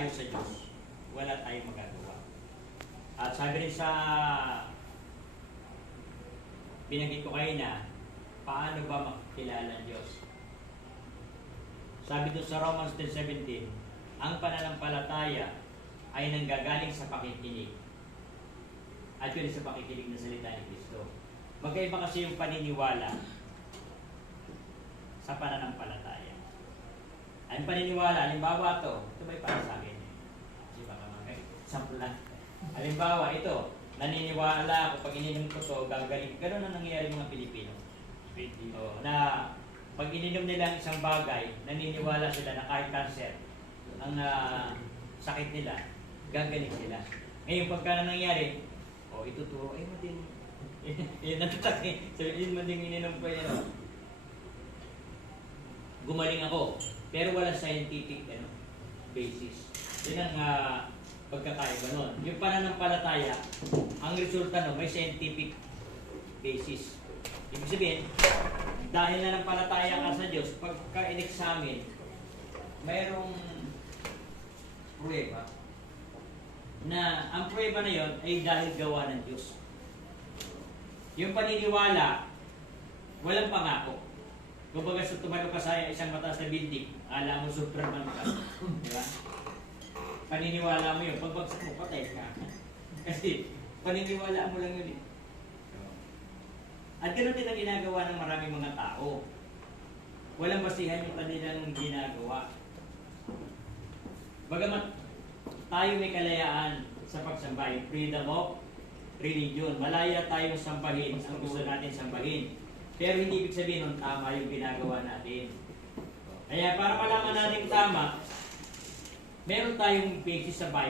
tayo sa Diyos, wala tayong magagawa. At sabi rin sa binanggit ko kayo na, paano ba makikilala ang Diyos? Sabi doon sa Romans 10:17, ang pananampalataya ay nanggagaling sa pakikinig. At yun sa pakikinig na salita ni Kristo. Magkaiba kasi yung paniniwala sa pananampalataya. Ang paniniwala, halimbawa ito ba'y para sa akin? Di ba kamagay? Sample lang. Halimbawa, ito, naniniwala ako pag ininom ko to, gagaling. Ganun ang nangyayari mga Pilipino. Na pag ininom nila ang isang bagay, naniniwala sila na kahit cancer, ang sakit nila, gagaling sila. Ngayon, pagka nangyayari, ituturo, madin. Yun natatak eh. Sabihin madin ininom ko yan. Gumaling ako, pero wala scientific basis. Yun ang pagkakaiba nun. Yung pananampalataya, ang resulta may scientific basis. Ibig sabihin, dahil na ng palataya ka sa Diyos, pagka in-examine, mayroong pruweba na ang pruweba na yon ay dahil gawa ng Diyos. Yung paniniwala, walang pangako. Kumbaga sa tumalo ka sa isang mataas na building, alam mo Superman ka. Di ba? Paniniwala mo yun. Pagbagsak mo, patay ka. Kasi paniniwala mo lang yun eh. At ganoon din ang ginagawa ng maraming mga tao. Walang basihan yung kanilang ginagawa. Bagamat tayo may kalayaan sa pagsamba, freedom of religion. Malaya tayong sambahin ang gusto natin sambahin. Pero hindi ibig sabihin nun tama yung ginagawa natin. Kaya para malaman natin tama, meron tayong basis sa Bible.